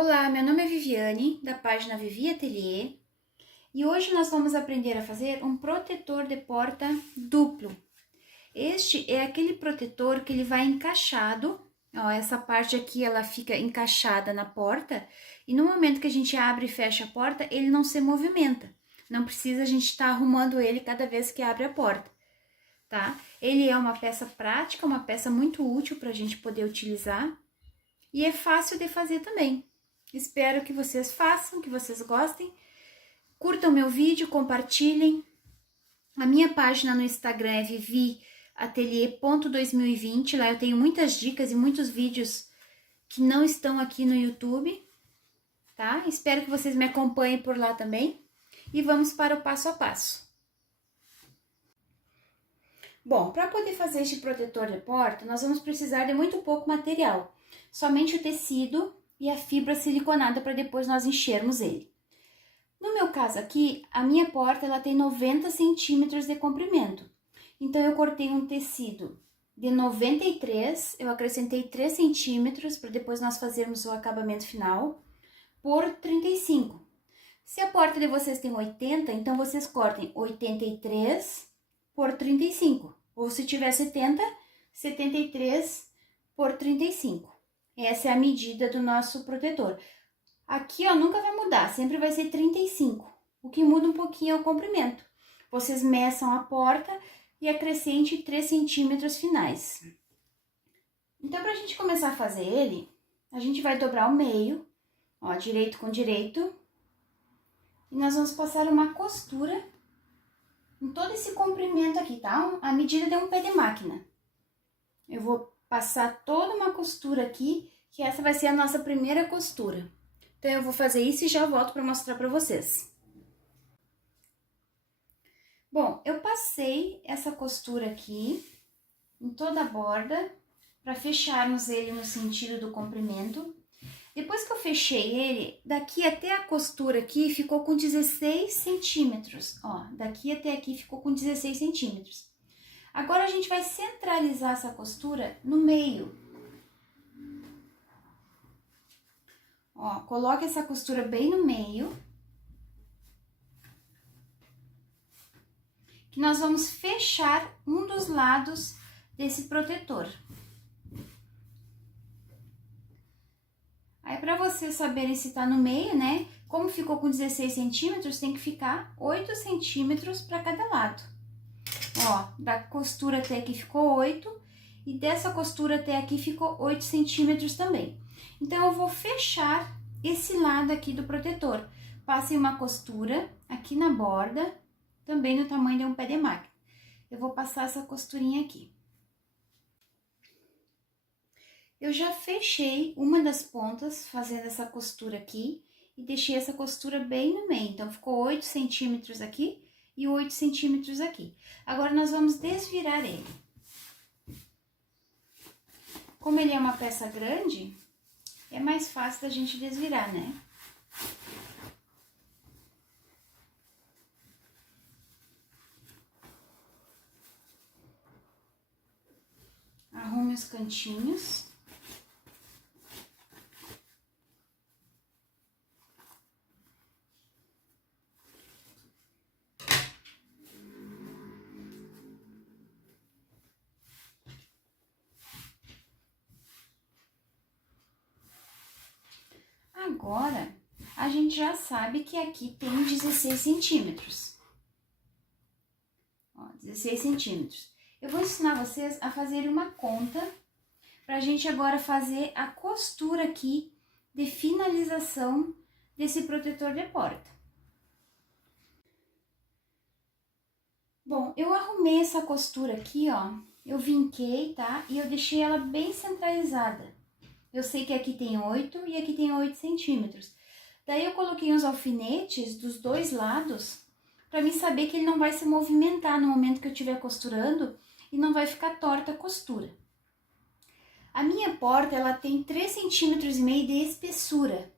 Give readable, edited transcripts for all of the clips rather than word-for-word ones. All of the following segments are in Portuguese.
Olá, meu nome é Viviane, da página Vivi Atelier, e hoje nós vamos aprender a fazer um protetor de porta duplo. Este é aquele protetor que ele vai encaixado, ó, essa parte aqui ela fica encaixada na porta, e no momento que a gente abre e fecha a porta, ele não se movimenta. Não precisa a gente estar arrumando ele cada vez que abre a porta, tá? Ele é uma peça prática, uma peça muito útil para a gente poder utilizar, e é fácil de fazer também. Espero que vocês façam, que vocês gostem. Curtam meu vídeo, compartilhem. A minha página no Instagram é viviatelier.2020. Lá eu tenho muitas dicas e muitos vídeos que não estão aqui no YouTube, tá? Espero que vocês me acompanhem por lá também. E vamos para o passo a passo. Bom, para poder fazer este protetor de porta, nós vamos precisar de muito pouco material. Somente o tecido e a fibra siliconada para depois nós enchermos ele. No meu caso aqui, a minha porta ela tem 90 centímetros de comprimento. Então, eu cortei um tecido de 93, eu acrescentei 3 centímetros para depois nós fazermos o acabamento final, por 35. Se a porta de vocês tem 80, então vocês cortem 83 por 35. Ou se tiver 70, 73 por 35. Essa é a medida do nosso protetor. Aqui, ó, nunca vai mudar, sempre vai ser 35. O que muda um pouquinho é o comprimento. Vocês meçam a porta e acrescente 3 centímetros finais. Então, pra gente começar a fazer ele, a gente vai dobrar o meio, ó, direito com direito. E nós vamos passar uma costura em todo esse comprimento aqui, tá? A medida de um pé de máquina. Eu vou passar toda uma costura aqui, que essa vai ser a nossa primeira costura. Então, eu vou fazer isso e já volto para mostrar para vocês. Bom, eu passei essa costura aqui em toda a borda, para fecharmos ele no sentido do comprimento. Depois que eu fechei ele, daqui até a costura aqui ficou com 16 centímetros, ó, daqui até aqui ficou com 16 centímetros. Agora, a gente vai centralizar essa costura no meio. Ó, coloque essa costura bem no meio. Que nós vamos fechar um dos lados desse protetor. Aí, para vocês saberem se tá no meio, né? Como ficou com 16 centímetros, tem que ficar 8 centímetros para cada lado. Ó, da costura até aqui ficou 8, e dessa costura até aqui ficou 8 centímetros também. Então, eu vou fechar esse lado aqui do protetor. Passei uma costura aqui na borda, também no tamanho de um pé de máquina. Eu vou passar essa costurinha aqui. Eu já fechei uma das pontas fazendo essa costura aqui e deixei essa costura bem no meio. Então, ficou 8 centímetros aqui e 8 centímetros aqui. Agora, nós vamos desvirar ele. Como ele é uma peça grande, é mais fácil da gente desvirar, né? Arrume os cantinhos. Agora, a gente já sabe que aqui tem 16 centímetros. Ó, 16 centímetros. Eu vou ensinar vocês a fazer uma conta, pra gente agora fazer a costura aqui de finalização desse protetor de porta. Bom, eu arrumei essa costura aqui, ó, eu vinquei, tá? E eu deixei ela bem centralizada. Eu sei que aqui tem 8 e aqui tem 8 centímetros. Daí, eu coloquei os alfinetes dos dois lados, para mim saber que ele não vai se movimentar no momento que eu estiver costurando e não vai ficar torta a costura. A minha porta, ela tem 3,5 centímetros de espessura,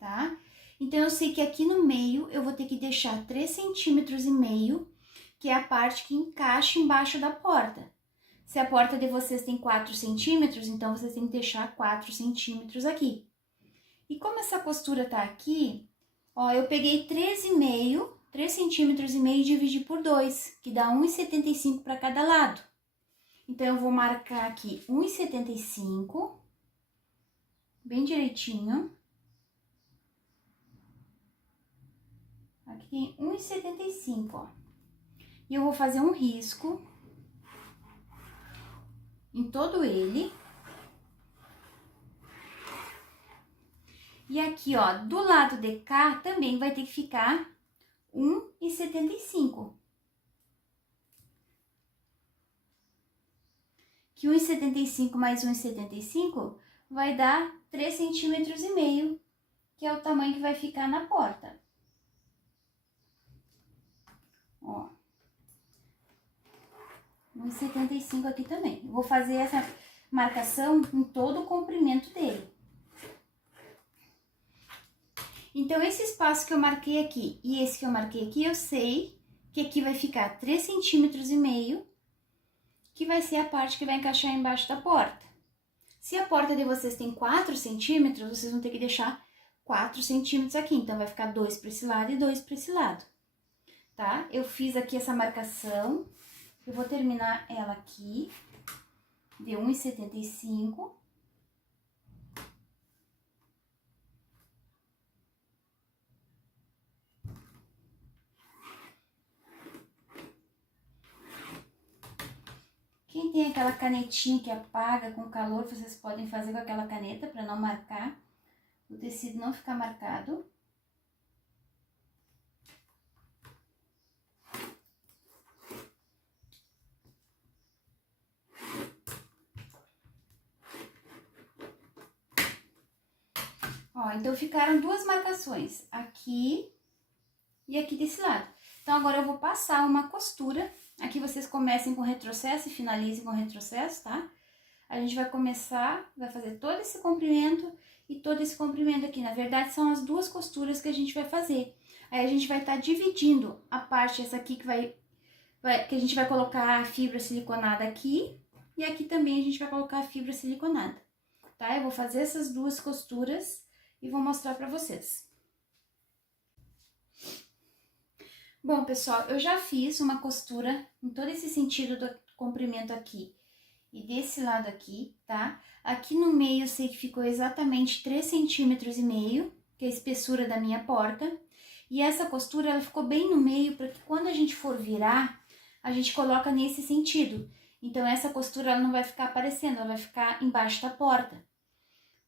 tá? Então, eu sei que aqui no meio eu vou ter que deixar 3,5 centímetros, que é a parte que encaixa embaixo da porta. Se a porta de vocês tem 4 centímetros, então vocês têm que deixar 4 centímetros aqui. E como essa costura tá aqui, ó, eu peguei 3 centímetros e meio e dividi por 2, que dá 1,75 para cada lado. Então, eu vou marcar aqui 1,75, bem direitinho. Aqui tem 1,75, ó. E eu vou fazer um risco em todo ele. E aqui, ó, do lado de cá também vai ter que ficar 1,75. Que 1,75 mais 1,75 vai dar 3,5 centímetros, que é o tamanho que vai ficar na porta. Ó. 1,75 aqui também. Vou fazer essa marcação em todo o comprimento dele. Então, esse espaço que eu marquei aqui e esse que eu marquei aqui, eu sei que aqui vai ficar 3,5 centímetros, que vai ser a parte que vai encaixar embaixo da porta. Se a porta de vocês tem 4 centímetros, vocês vão ter que deixar 4 centímetros aqui. Então, vai ficar 2 para esse lado e 2 para esse lado, tá? Eu fiz aqui essa marcação, eu vou terminar ela aqui, de 1,75. Quem tem aquela canetinha que apaga com calor, vocês podem fazer com aquela caneta para não marcar, o tecido não ficar marcado. Ó, então ficaram duas marcações, aqui e aqui desse lado. Então, agora eu vou passar uma costura. Aqui vocês comecem com retrocesso e finalizem com retrocesso, tá? A gente vai começar, vai fazer todo esse comprimento e todo esse comprimento aqui. Na verdade, são as duas costuras que a gente vai fazer. Aí, a gente vai estar dividindo a parte, essa aqui que a gente vai colocar a fibra siliconada aqui. E aqui também a gente vai colocar a fibra siliconada, tá? Eu vou fazer essas duas costuras e vou mostrar pra vocês. Bom, pessoal, eu já fiz uma costura em todo esse sentido do comprimento aqui e desse lado aqui, tá? Aqui no meio eu sei que ficou exatamente 3,5 centímetros, que é a espessura da minha porta. E essa costura, ela ficou bem no meio, para que quando a gente for virar, a gente coloca nesse sentido. Então, essa costura, ela não vai ficar aparecendo, ela vai ficar embaixo da porta,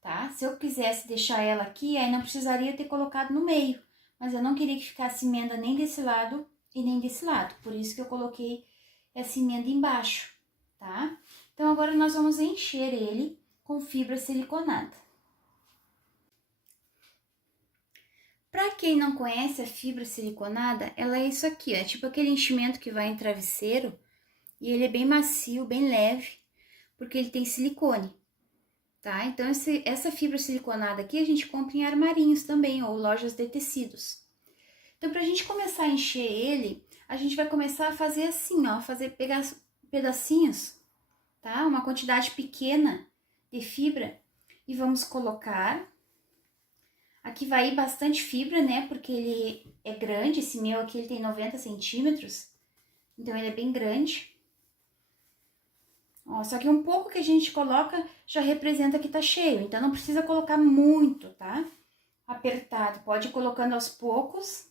tá? Se eu quisesse deixar ela aqui, aí não precisaria ter colocado no meio. Mas eu não queria que ficasse emenda nem desse lado e nem desse lado. Por isso que eu coloquei essa emenda embaixo, tá? Então, agora nós vamos encher ele com fibra siliconada. Para quem não conhece a fibra siliconada, ela é isso aqui, ó. É tipo aquele enchimento que vai em travesseiro. E ele é bem macio, bem leve, porque ele tem silicone, tá? Então, essa fibra siliconada aqui a gente compra em armarinhos também, ou lojas de tecidos. Então, pra gente começar a encher ele, a gente vai começar a fazer assim, ó, pegar pedacinhos, tá? Uma quantidade pequena de fibra e vamos colocar. Aqui vai ir bastante fibra, né? Porque ele é grande, esse meu aqui ele tem 90 centímetros, então ele é bem grande. Ó, só que um pouco que a gente coloca já representa que tá cheio, então não precisa colocar muito, tá? Apertado, pode ir colocando aos poucos,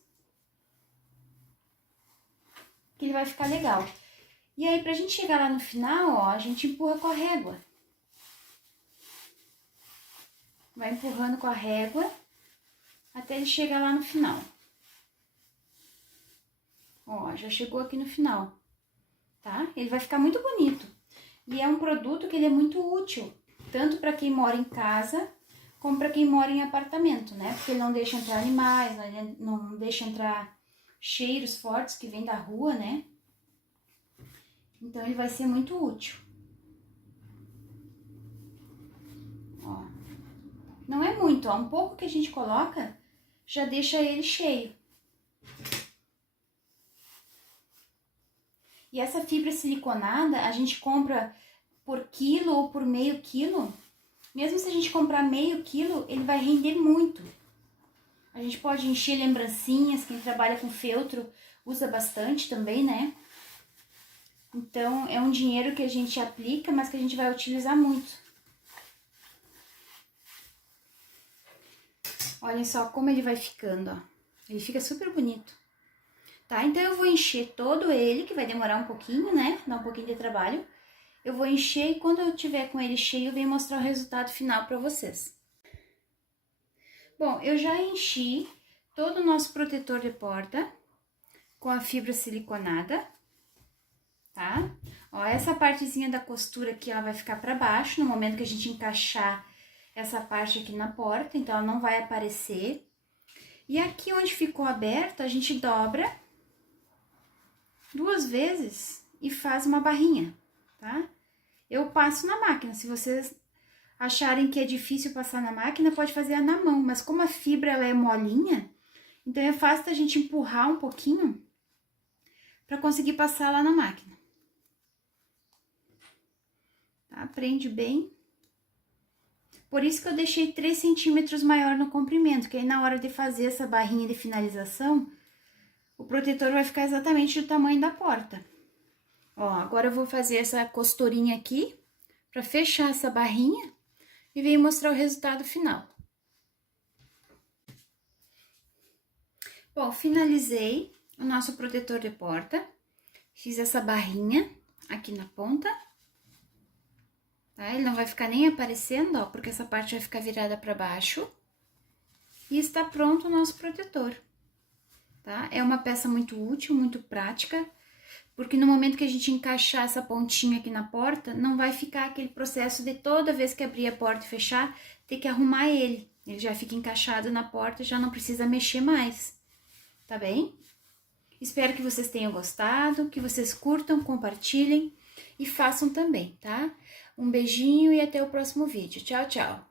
que ele vai ficar legal. E aí, pra gente chegar lá no final, ó, a gente empurra com a régua. Vai empurrando com a régua até ele chegar lá no final. Ó, já chegou aqui no final, tá? Ele vai ficar muito bonito. E é um produto que ele é muito útil, tanto para quem mora em casa, como para quem mora em apartamento, né? Porque ele não deixa entrar animais, não deixa entrar cheiros fortes que vêm da rua, né? Então, ele vai ser muito útil. Ó. Não é muito, ó. Um pouco que a gente coloca, já deixa ele cheio. E essa fibra siliconada, a gente compra por quilo ou por meio quilo Mesmo se a gente comprar meio quilo, ele vai render muito. A gente pode encher lembrancinhas, quem trabalha com feltro usa bastante também, né? Então, é um dinheiro que a gente aplica, mas que a gente vai utilizar muito. Olhem só como ele vai ficando, ó. Ele fica super bonito. Tá? Então, eu vou encher todo ele, que vai demorar um pouquinho, né? Dá um pouquinho de trabalho. Eu vou encher e quando eu tiver com ele cheio, eu venho mostrar o resultado final pra vocês. Bom, eu já enchi todo o nosso protetor de porta com a fibra siliconada, tá? Ó, essa partezinha da costura aqui, ela vai ficar pra baixo no momento que a gente encaixar essa parte aqui na porta, então ela não vai aparecer. E aqui onde ficou aberto, a gente dobra 2 vezes e faz uma barrinha, tá? Eu passo na máquina, se vocês acharem que é difícil passar na máquina, pode fazer na mão, mas como a fibra ela é molinha, então é fácil da gente empurrar um pouquinho para conseguir passar lá na máquina. Tá? Prende bem. Por isso que eu deixei 3 centímetros maior no comprimento, que aí na hora de fazer essa barrinha de finalização, o protetor vai ficar exatamente do tamanho da porta. Ó, agora eu vou fazer essa costurinha aqui, para fechar essa barrinha, e venho mostrar o resultado final. Bom, finalizei o nosso protetor de porta, fiz essa barrinha aqui na ponta. Tá? Ele não vai ficar nem aparecendo, ó, porque essa parte vai ficar virada para baixo. E está pronto o nosso protetor, tá? É uma peça muito útil, muito prática, porque no momento que a gente encaixar essa pontinha aqui na porta, não vai ficar aquele processo de toda vez que abrir a porta e fechar, ter que arrumar ele. Ele já fica encaixado na porta, já não precisa mexer mais, tá bem? Espero que vocês tenham gostado, que vocês curtam, compartilhem e façam também, tá? Um beijinho e até o próximo vídeo. Tchau, tchau!